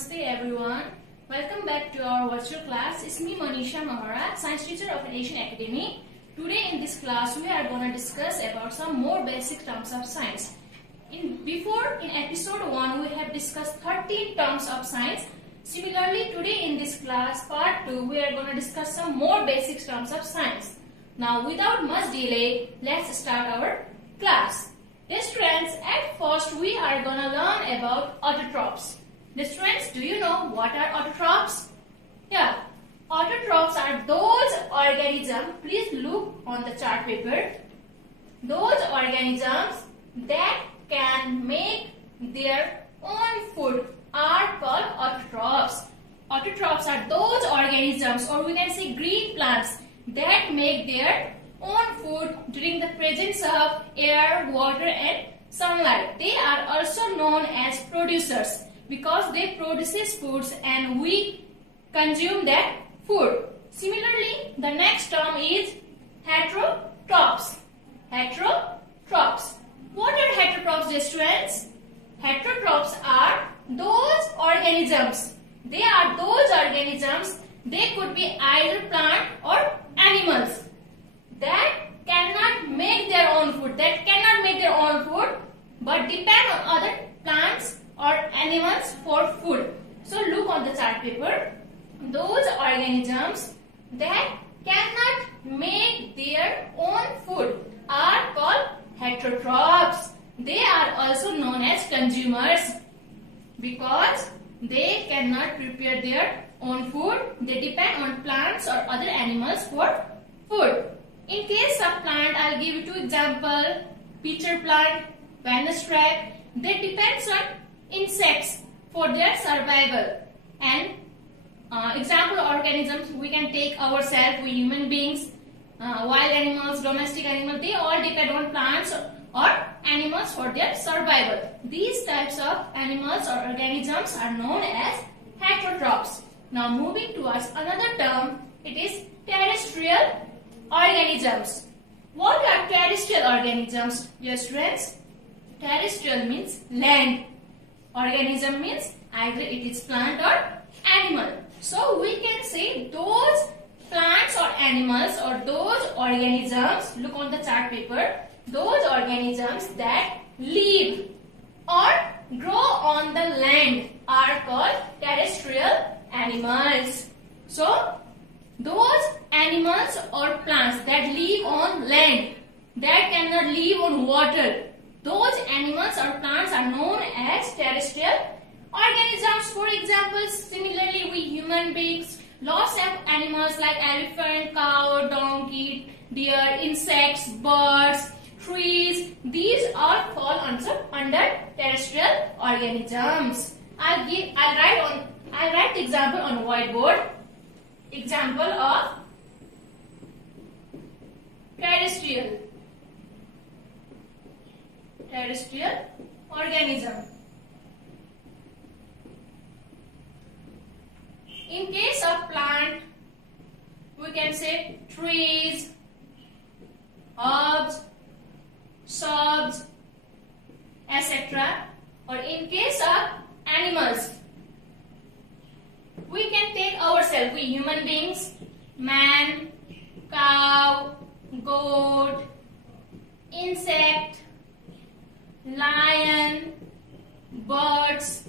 Namaste everyone. Welcome back to our virtual class. It's me Manisha Maharaj, Science Teacher of Asian Academy. Today in this class we are going to discuss about some more basic terms of science. In episode 1 we have discussed 13 terms of science. Similarly today in this class part 2 we are going to discuss some more basic terms of science. Now without much delay, let's start our class. Dear students, at first we are going to learn about autotrophs. Dear students, do you know what are autotrophs? Yeah, autotrophs are those organisms, please look on the chart paper, those organisms that can make their own food are called autotrophs. Autotrophs are those organisms, or we can say green plants, that make their own food during the presence of air, water and sunlight. They are also known as producers because they produce foods and we consume that food. Similarly, the next term is heterotrophs. Heterotrophs. What are heterotrophs, dear students? Heterotrophs are those organisms. They are those organisms, they could be either plant or animals, that cannot make their own food, but depend on other plants or animals for food. So look on the chart paper. Those organisms that cannot make their own food are called heterotrophs. They are also known as consumers because they cannot prepare their own food. They depend on plants or other animals for food. In case of plant, I'll give you 2 examples. Peter plant, Venus trap. They depend on insects for their survival. And example organisms we can take ourselves, we human beings, wild animals, domestic animals. They all depend on plants or animals for their survival. These types of animals or organisms are known as heterotrophs. Now moving towards another term, it is terrestrial organisms. What are terrestrial organisms, dear students? Terrestrial means land. Organism means either it is plant or animal. So we can say those plants or animals or those organisms, look on the chart paper, those organisms that live or grow on the land are called terrestrial animals. So those animals or plants that live on land, that cannot live on water, those animals or plants are known as terrestrial organisms. For example, similarly we human beings, lots of animals like elephant, cow, donkey, deer, insects, birds, trees, these all fall under terrestrial organisms. I'll write the example on whiteboard. Example of terrestrial organism. In case of plant, we can say trees, herbs, shrubs, etc. Or in case of animals, we can take ourselves, we human beings, man, cow, goat, insect, lion, birds,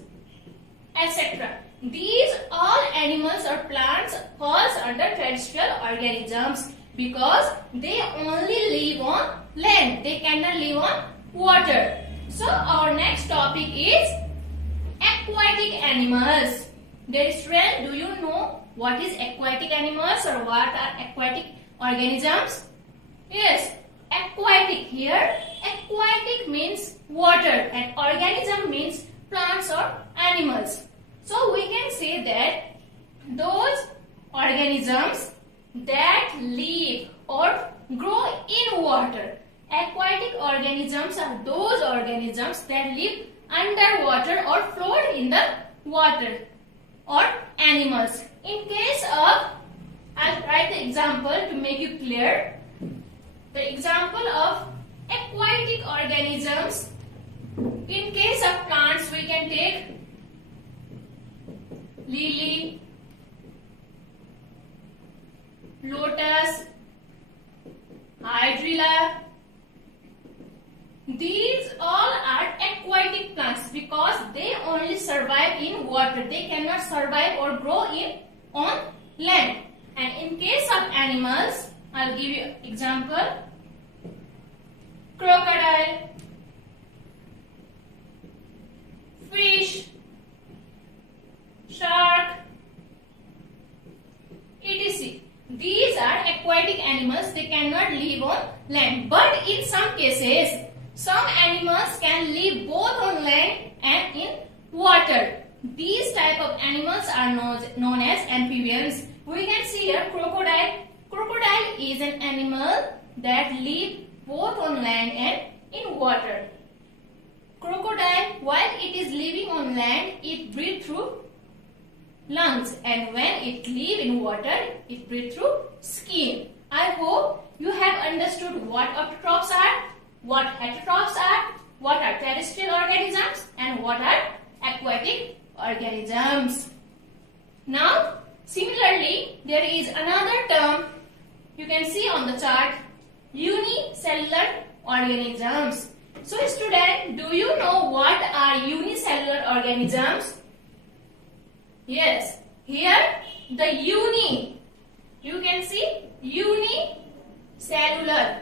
etc. These all animals or plants falls under terrestrial organisms because they only live on land. They cannot live on water. So our next topic is aquatic animals. Dear students, do you know what is aquatic animals or what are aquatic organisms? Yes, aquatic here. Aquatic means water and organism means plants or animals. So we can say that those organisms that live or grow in water. Aquatic organisms are those organisms that live underwater or float in the water, or animals. In case of, I'll write the example to make you clear. The example of aquatic organisms, in case of plants we can take survive in water. They cannot survive or grow on land. And in case of animals, I'll give you example. Crocodile, fish, shark, etc. These are aquatic animals. They cannot live on land. But in some cases, some animals can live both on land and in water. These type of animals are known as amphibians. We can see here crocodile. Crocodile is an animal that live both on land and in water. Crocodile, while it is living on land, it breathes through lungs, and when it live in water, it breathes through skin. I hope you have understood what autotrophs are, what heterotrophs are, what are terrestrial organisms, and what are aquatic organisms. Now, similarly, there is another term you can see on the chart, unicellular organisms. So, student, do you know what are unicellular organisms? Yes, here the uni, you can see unicellular.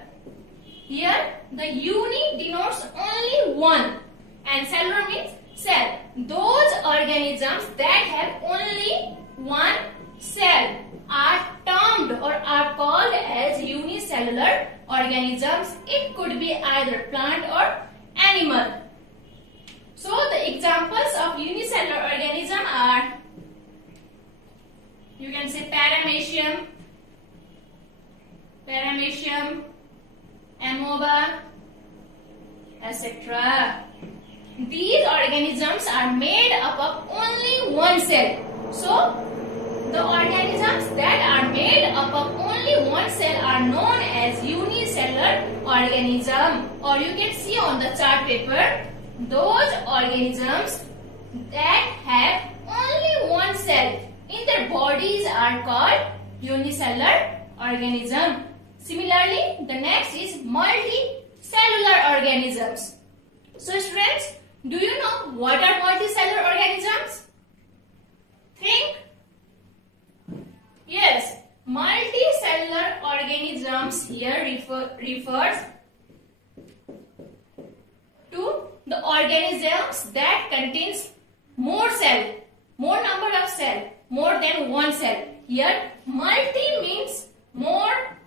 Here the uni denotes only one and cellular means cell. Those organisms that have only one cell are termed or are called as unicellular organisms. It could be either plant or animal. So the examples of unicellular organism are, you can say paramecium, amoeba, etc. These organisms are made up of only one cell. So, the organisms that are made up of only one cell are known as unicellular organism. Or you can see on the chart paper, those organisms that have only one cell in their bodies are called unicellular organism. Similarly, the next is multicellular organisms. So students, do you know what are multicellular organisms? Think. Yes, multicellular organisms here refers to the organisms that contains more number of cell, more than one cell. Here, multi means more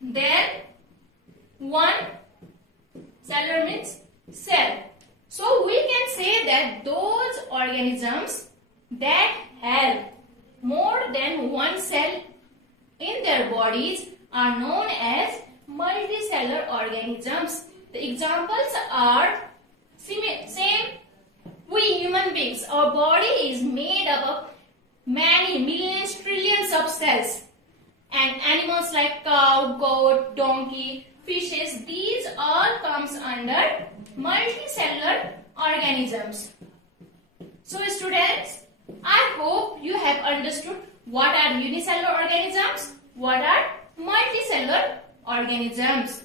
than one, cellular means cell. So we can say that those organisms that have more than one cell in their bodies are known as multicellular organisms. The examples are same. We human beings, our body is made up of many millions, trillions of cells. And animals like cow, goat, donkey, fishes, these all comes under multicellular organisms. So students, I hope you have understood what are unicellular organisms, what are multicellular organisms.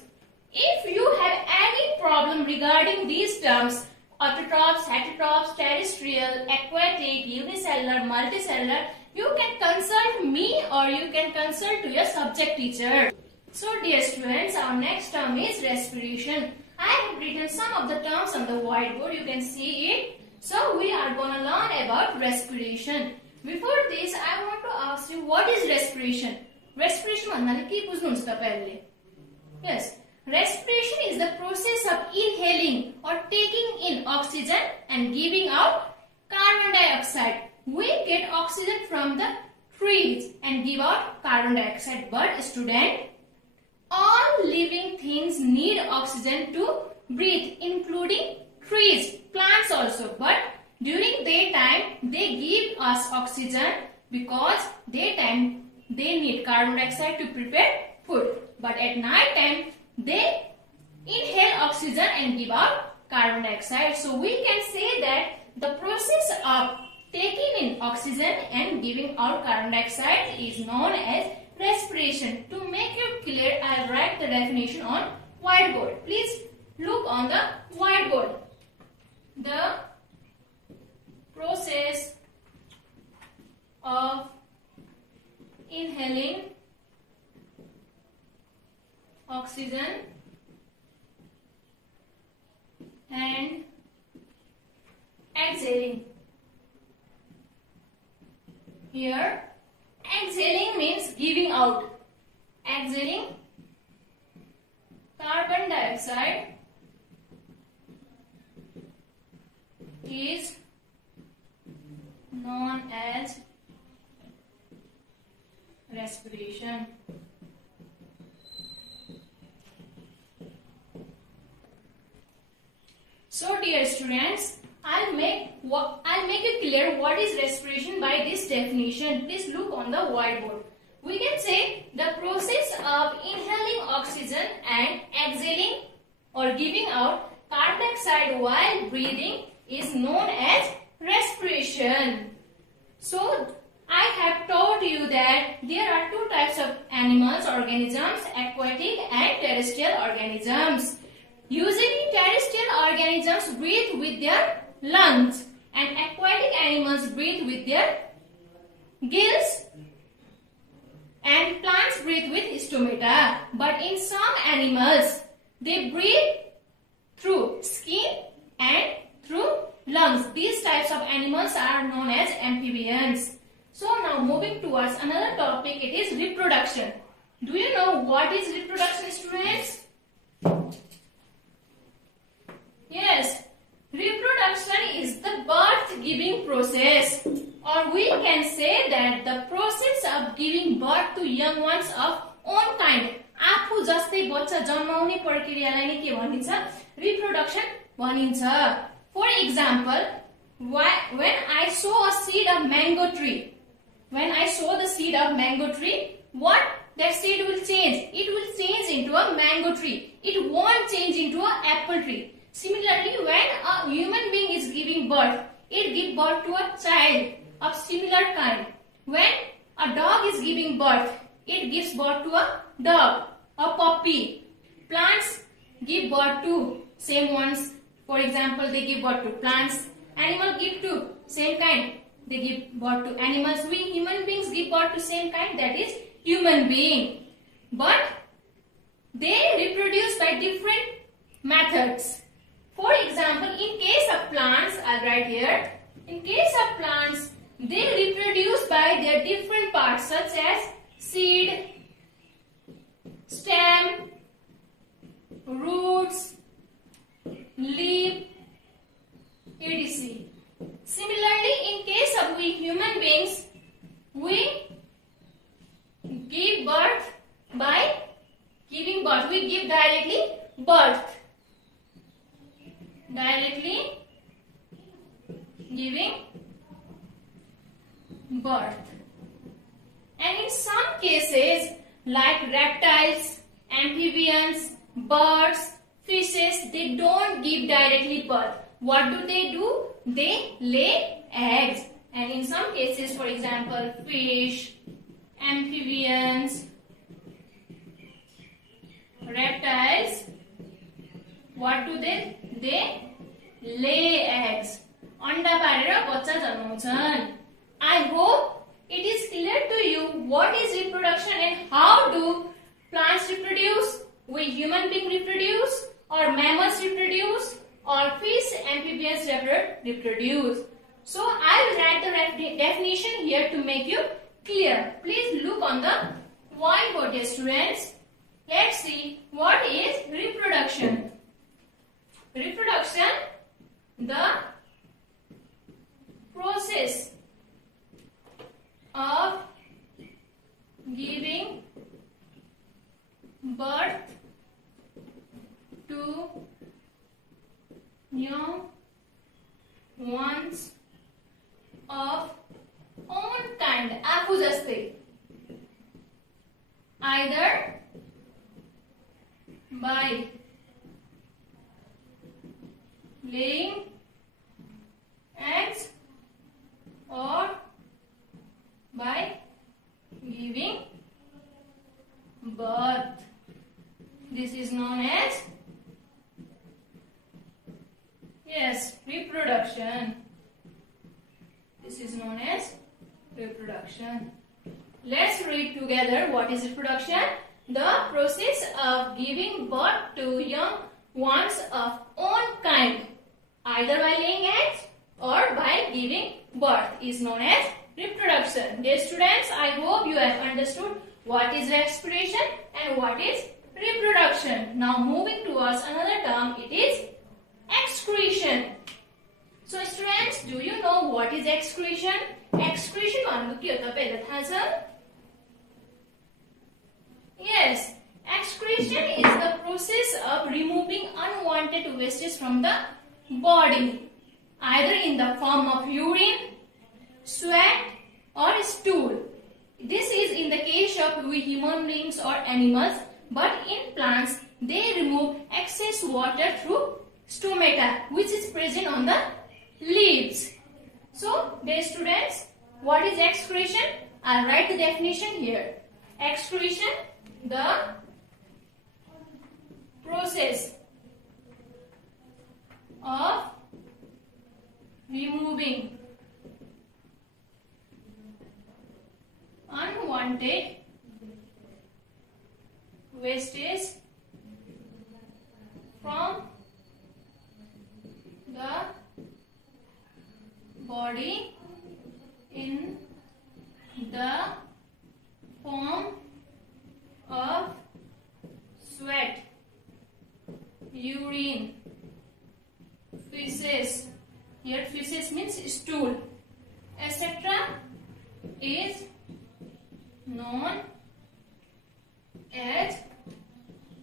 If you have any problem regarding these terms, autotrophs, heterotrophs, terrestrial, aquatic, unicellular, multicellular, you can consult me or you can consult to your subject teacher. So dear students, our next term is respiration. I have written some of the terms on the whiteboard, you can see it. So we are going to learn about respiration. Before this, I want to ask you, what is respiration? Respiration भन्नाले के बुझ्नुहुन्छ तपाईहरुले? Yes, respiration is the process of inhaling or taking in oxygen and giving out carbon dioxide. We get oxygen from the trees and give out carbon dioxide. But student, all living things need oxygen to breathe, including trees, plants also. But during daytime, they give us oxygen because daytime they need carbon dioxide to prepare food. But at night time, they inhale oxygen and give out carbon dioxide. So we can say that the process of taking in oxygen and giving out carbon dioxide is known as respiration. To make it clear, I will write the definition on whiteboard. Please look on the whiteboard. The process of inhaling oxygen and exhaling. Here, exhaling means giving out. Exhaling carbon dioxide is known as respiration. So dear students, I'll make it clear what is respiration by this definition. Please look on the whiteboard. We can say the process of inhaling oxygen and exhaling or giving out carbon dioxide while breathing is known as respiration. So I have taught you that there are two types of animals, organisms, aquatic and terrestrial organisms. Usually terrestrial organisms breathe with their lungs and aquatic animals breathe with their gills and plants breathe with stomata. But in some animals, they breathe through skin and through lungs. These types of animals are known as amphibians. So now moving towards another topic, it is reproduction. Do you know what is reproduction, students? Yes, reproduction is the birth-giving process, or we can say that the process of giving birth to young ones of own kind. आफू जस्तै बच्चा जन्माउने प्रक्रियालाई नै के भनिन्छ? Reproduction भनिन्छ. For example, when I sow a seed of mango tree, what that seed will change? It will change into a mango tree. It won't change into an apple tree. Similarly, when a human being is giving birth, it gives birth to a child of similar kind. When a dog is giving birth, it gives birth to a dog, a puppy. Plants give birth to same ones. For example, they give birth to plants. Animals give to same kind. They give birth to animals. We human beings give birth to same kind, that is human being. But they reproduce by different methods. For example, in case of plants, I'll write here. In case of plants, they reproduce by their different parts such as seed, stem, roots, leaf, etc. Similarly, in case of we human beings, we give birth by giving birth. We give directly birth. Directly giving birth. And in some cases, like reptiles, amphibians, birds, fishes, they don't give directly birth. What do? They lay eggs. And in some cases, for example, fish, amphibians, reptiles, what do they? They lay eggs. Anda parera bachcha janmaउँछन्. I hope it is clear to you what is reproduction and how do plants reproduce, we human beings reproduce, or mammals reproduce, or fish, amphibians reproduce. So I will write the definition here to make you clear. Please look on the whiteboard, dear students. Let's see what is reproduction. Reproduction, the process of giving birth to young ones of own kind, आफू जस्तै, either by laying eggs or by giving birth. This is known as, yes, reproduction. This is known as reproduction. Let's read together what is reproduction. The process of giving birth to young ones of own kind, either by laying eggs or by giving birth, is known as reproduction. Dear students, I hope you have understood what is respiration and what is reproduction. Now moving towards another term, it is excretion. So students, do you know what is excretion? Excretion भन्नु के हो तपाईहरुलाई थाहा छ? Yes, excretion is the process of removing unwanted wastes from the body, either in the form of urine, sweat or stool. This is in the case of we human beings or animals, but in plants they remove excess water through stomata, which is present on the leaves. So, dear students, what is excretion? I'll write the definition here. Excretion, the process of removing unwanted wastes from the body in the form of sweat, urine, feces, here feces means stool, etc. is known as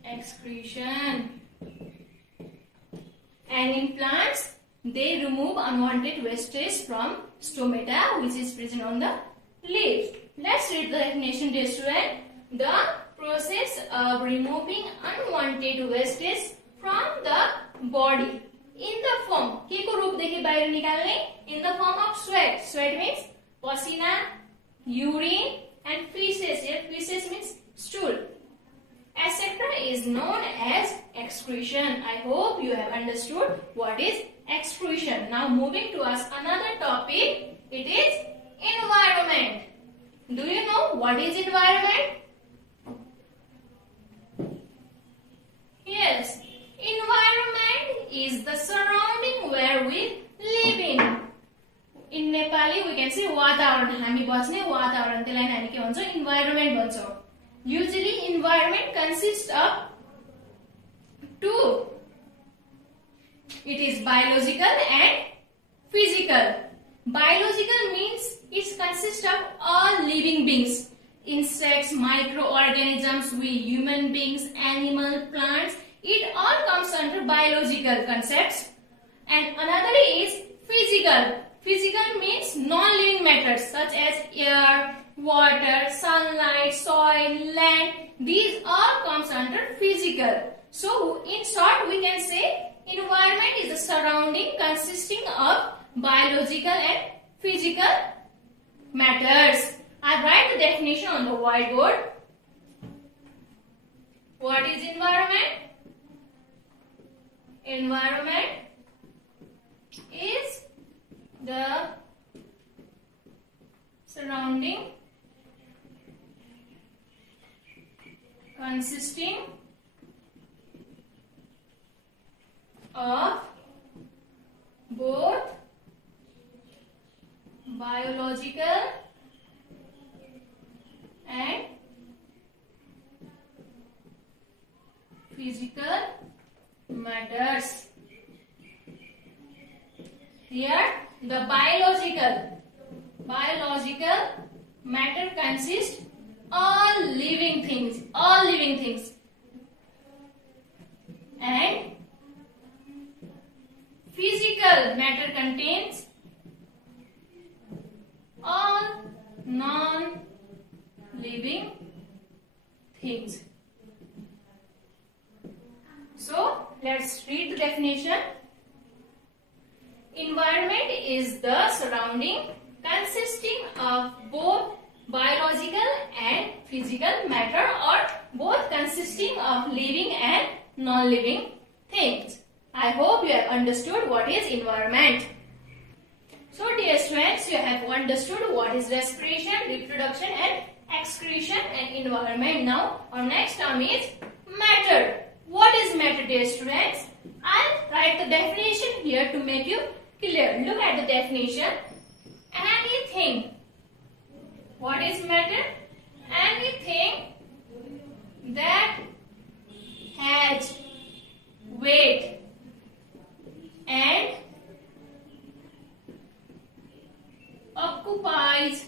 excretion. And in plants, they remove unwanted wastes from stomata, which is present on the leaves. Let's read the definition, dear student. The process of removing unwanted wastes from the body in the form, के को रूप देखि बाहिर निकाल्ने, in the form of sweat. Sweat means पसिना, urine and feces. Here feces means stool, etc. is known as excretion. I hope you have understood what is excretion. Now moving towards another topic, it is environment. Do you know what is environment? Yes, environment is the surrounding where we live in. In Nepali, we can say वातावरण, हामी बस्ने वातावरण, त्यसलाई हामी के भन्छौं? Environment भन्छौं. Usually, environment consists of two. It is biological and physical. Biological means it consists of all living beings. Insects, microorganisms, we human beings, animal, plants. It all comes under biological concepts. And another is physical. Physical means non-living matters such as air, water, sunlight, soil, land. These all comes under physical. So, in short, we can say environment is a surrounding consisting of biological and physical matters. I write the definition on the whiteboard. What is environment? Environment is the surrounding consisting of both biological and physical matters. Here, the biological matter consists all living things, and physical matter contains all non-living things. So, let's read the definition. Environment is the surrounding consisting of both biological and physical matter, or both consisting of living and non-living things. I hope you have understood what is environment. So dear students, you have understood what is respiration, reproduction and excretion and environment. Now our next term is matter. What is matter, dear students? I'll write the definition here to make you clear. Look at the definition. Anything. What is matter? Anything that has weight and occupies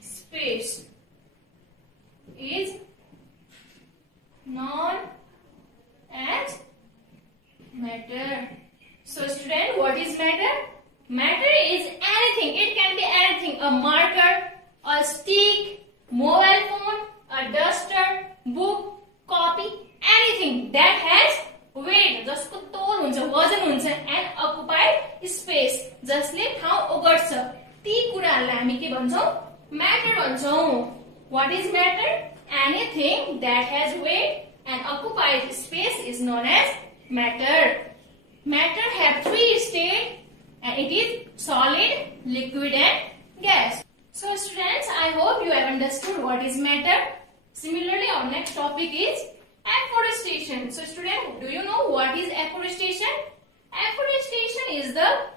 space is known as matter. So student, what is matter? Matter is anything. It can be anything. A marker, a stick, mobile phone, a duster, book, copy, anything that has weight, जसको तोल हुन्छ, वजन हुन्छ, and occupied space, जसले ठाउँ ओगट्छ, ती कुराहरुलाई हामी के भन्छौं? Matter भन्छौं. What is matter? Anything that has weight and occupied space is known as matter. Matter have three states, and it is solid, liquid, and gas. So students, I hope you have understood what is matter. Similarly, our next topic is afforestation. So student, do you know what is afforestation? Afforestation is the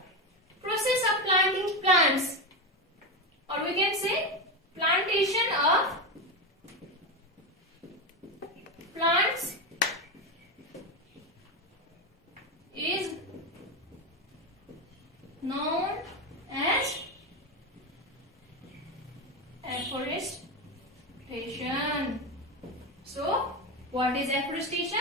process of planting plants, or we can say plantation of plants is known as afforestation. So, what is afforestation?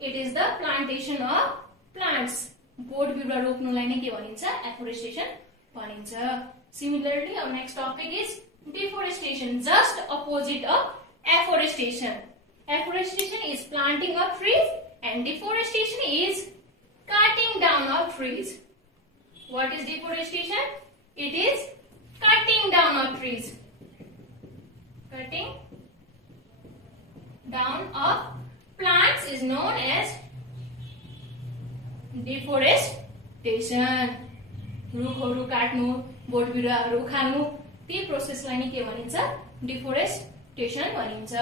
It is the plantation of plants. बोट बिरुवा रोप्नुलाई नै के भनिन्छ? Afforestation भनिन्छ. Similarly, our next topic is deforestation, just opposite of afforestation. Afforestation is planting of trees and deforestation is cutting down of trees. What is deforestation? It is cutting down of trees. Cutting down of plants is known as deforestation. रुखहरु काट्नु, boat बिरुवाहरु खानु, ती प्रोसेसलाई नै के भनिन्छ? Deforestation भनिन्छ.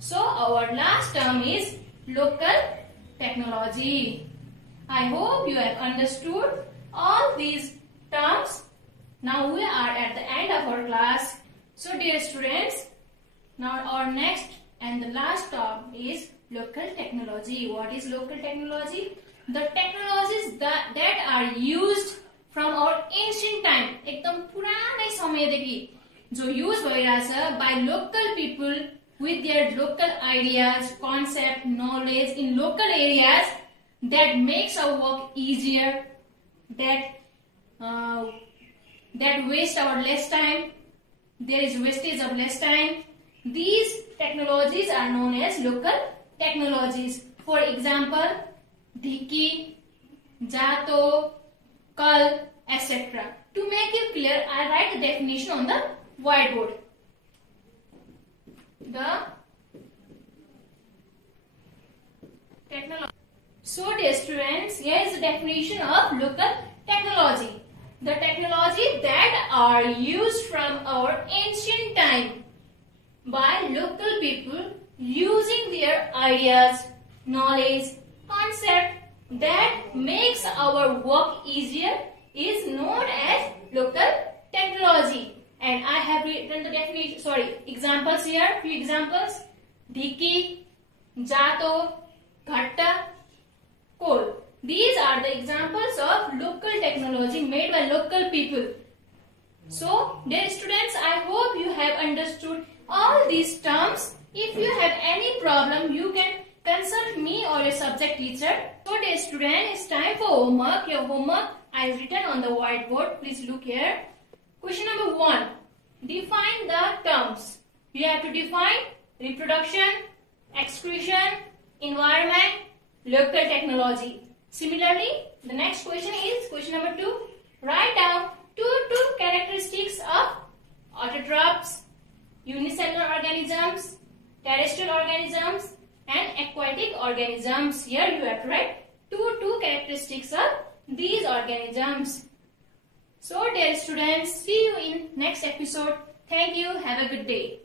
So our last term is local technology. I hope you have understood all these terms. Now we are at the end of our class. So dear students, now our next and the last term is local technology. What is local technology? The technologies that are used from our ancient time, एकदम पुरानै समयदेखि जो use भइरहेछ by local people with their local ideas, concept, knowledge in local areas that makes our work easier, that waste our less time, there is wastage of less time. These technologies are known as local technologies. For example, dhiki, jato, kal, etc. To make it clear, I write the definition on the whiteboard. The technology. So dear students, here is the definition of local technology. The technology that are used from our ancient time by local people using their ideas, knowledge, concept that makes our work easier is known as local technology. And I have written the definition, examples here, few examples. Dhiki, jato, ghatta, coal. These are the examples of local technology made by local people. So, dear students, I hope you have understood all these terms. If you have any problem, you can consult me or a subject teacher. So, dear student, it's time for homework. Your homework I have written on the whiteboard. Please look here. Question number 1. Define the terms. You have to define reproduction, excretion, environment, local technology. Similarly, the next question is question number 2. Write down two characteristics of autotrophs, unicellular organisms, terrestrial organisms, and aquatic organisms. Here you have to write two characteristics of these organisms. So dear students, see you in next episode. Thank you. Have a good day.